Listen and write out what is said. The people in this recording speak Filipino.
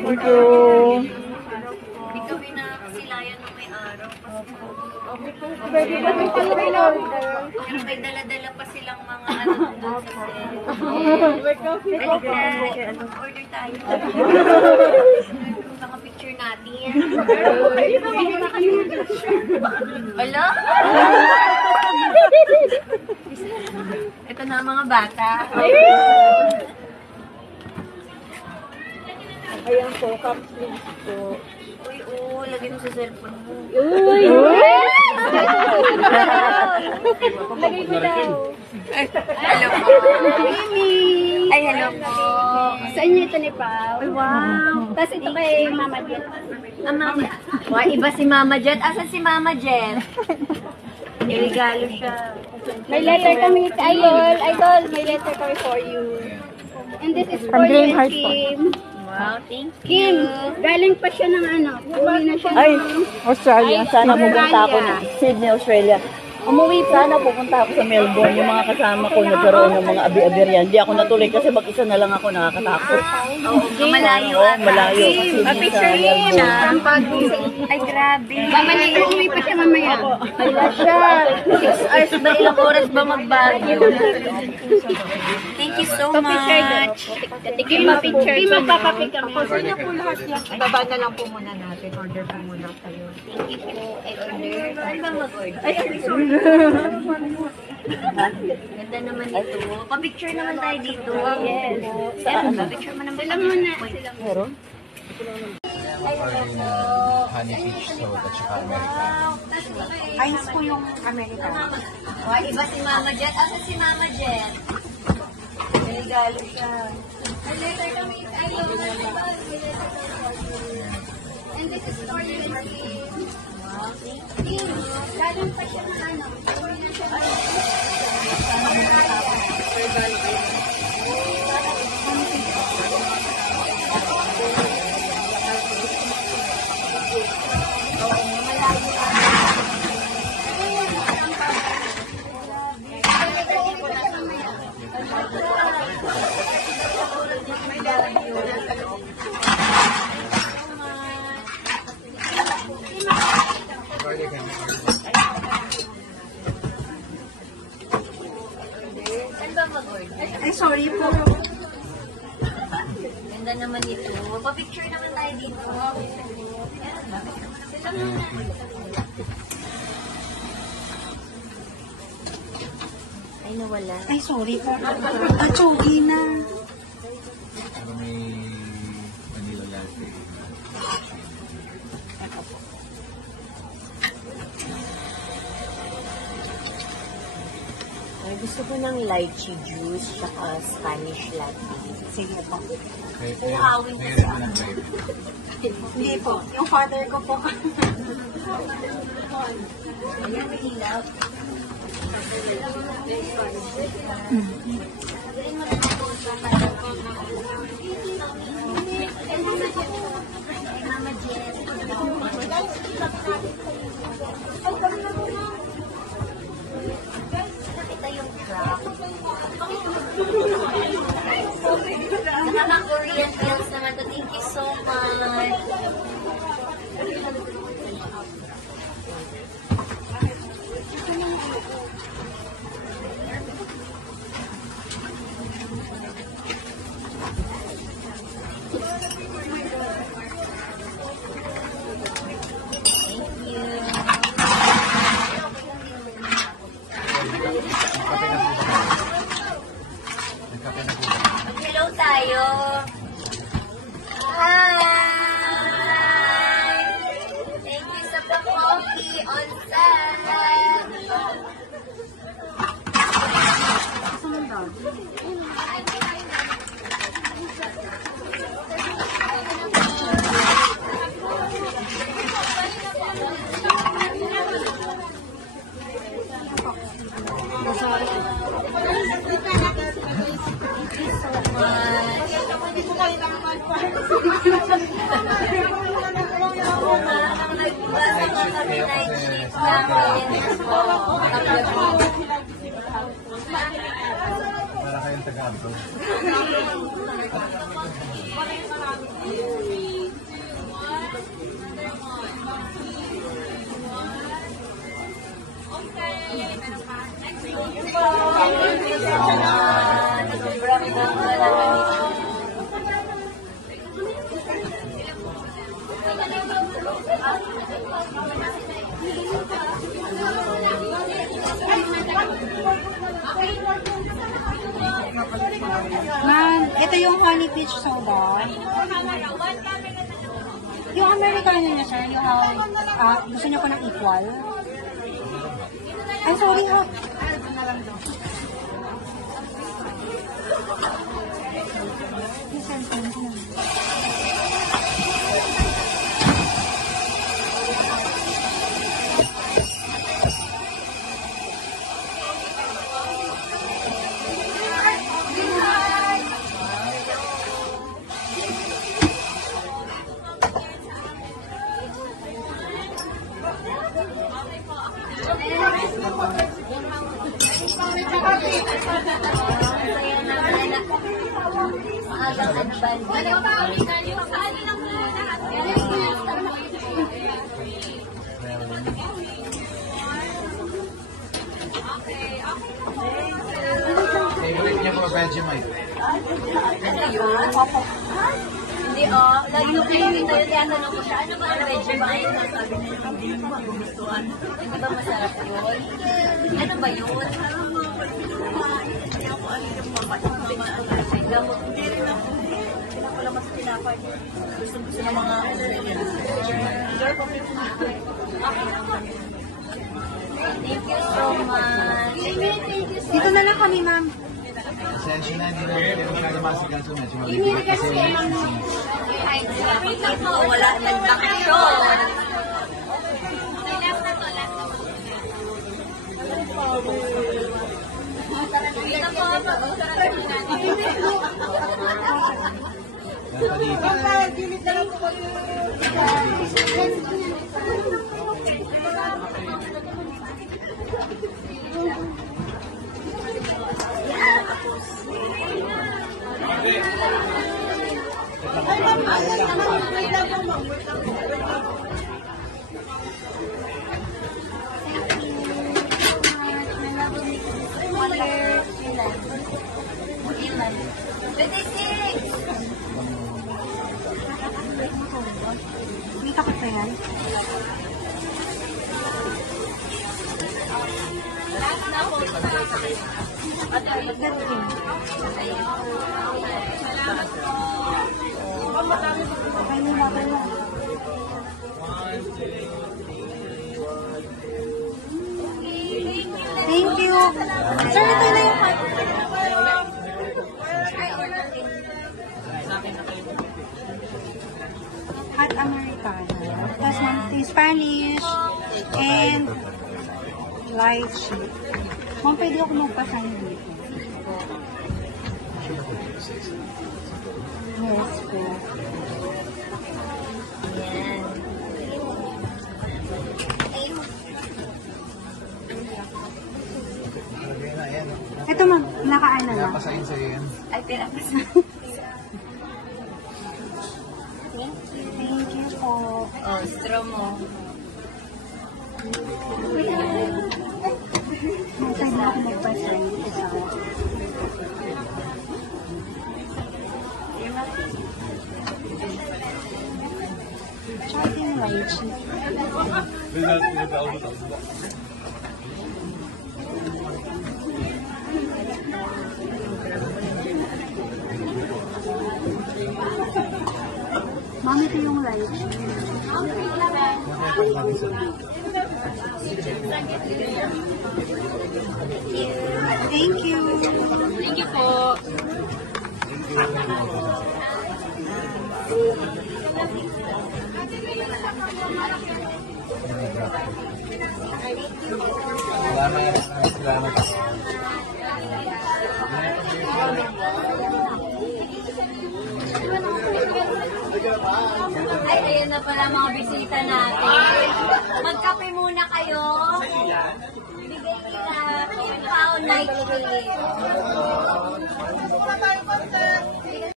Thank you. Hindi kami nakasilayan ng may araw. Pwede ba may order? Pero may dala-dala pa silang mga ano doon sa set. Order tayo. Mga picture natin. Wala? Ito na mga bata. Ayan po, cups please po. Uy, oo, lagay mo sa cellphone mo. Uy! Lagay ko daw. Hello po. Ay, hello po. Sa inyo ito ni Pao. Ay, wow. Tapos ito kay Mama Jet. Ah, Mama. Wow, iba si Mama Jet. Asan si Mama Jet? Regalo siya. May letter kami, Idol. Idol, may letter kami for you. And this is for you, Kim. Wow, thank you. Kim, galing pa siya ng ano. Umuwi na siya Ay, ng... Australia. Sana pupunta ako na. Sydney, Australia. Umuwi sana pupunta ako sa Melbourne. Yung mga kasama ko nagkaroon ng mga abi-abiryan. Hindi ako natuloy kasi mag-isa na lang ako nakakatakot. Oo, malayo. Oo, malayo. Kasi Picture sa Melbourne. Ay, grabe. Mamali, umuwi pa siya mamaya. Wala siya. 6 hours ba? Ilang oras ba mag-Baguio? Thank you so much. Kim, magpapapick kami. Kasi po lahat yan. Baba na lang po muna natin. Order po muna kayo. Thank you po. I order. Saan ba mag-order? Ay, sorry. Ganda naman ito. Pa-picture naman tayo dito. Yes. Saan ba? Picture mo naman. Sila muna. Meron? Honey peach soda at saka Americano. Ice po yung Americano. Wow, iba si Mama Jet. Asan si Mama Jet? May regalo siya. May letter kami, Idol. And this is for you, Kim. Wow, thank Kim, galing pa siya ng ano. Umuwi na siya ng... Saan ba mag-order? Ay, sorry po. Ganda naman ito. Pa-picture naman tayo dito. Meron ba? Sila muna. Ay, nawala. Ay, sorry po. Chogi na. Pero may vanilla latte. Ay, gusto ko ng lychee juice tsaka Spanish latte. Sige po. Uhawin ko Mayroon sa mo ng baby. Hindi po. Yung father ko po. Ayan, may ilaw. Nakita yung truck. Nakaka-Korean meals naman to. Thank you so much. Hello tayo. Hi! Thank you sa pa-coffee on set. Para kayong taga-abroad. Ma'am, ito yung honey peach soda. Yung Americano niya, sir, yung gusto niyo ko ng equal? Ay, sorry ha. Favorite niya po, Vegemite. Ano yun? Hindi, lagi ko kayo dito yung tinatanong ko siya, ano ba ang Vegemite? Sabi niya, hindi mo magugustuhan. Hindi ba masarap yun? Ano ba yun? Hindi ako alam yung papatapin na ang asig. Hindi rin ako. Pinapala mas pinapay niya. Gusto ng mga Thank you so much. Dito na lang kami, ma'am. Essential na, hindi na masyado masigal sa medyo maliit kasi Wala nag-bakasyon. May takot pa yan? Thank you. Sir, ito na yung hot Americano. Tapos yung Spanish and light sheet. Ma'am, pwede ako magpasign dito. Yes po. Ito ma'am, nakaan na lang. pasahin sa'yo yan. Ay, pinapasa. Thank you po. Oh, straw mo. Masay na ako magpasign. Tsaka yung light sheet. Mami, ito yung light sheet. Thank you. Thank you po. Salamat. Ay, ayun na pala mga bisita natin. Magkape muna kayo. Bigay nila 10 pound night tea.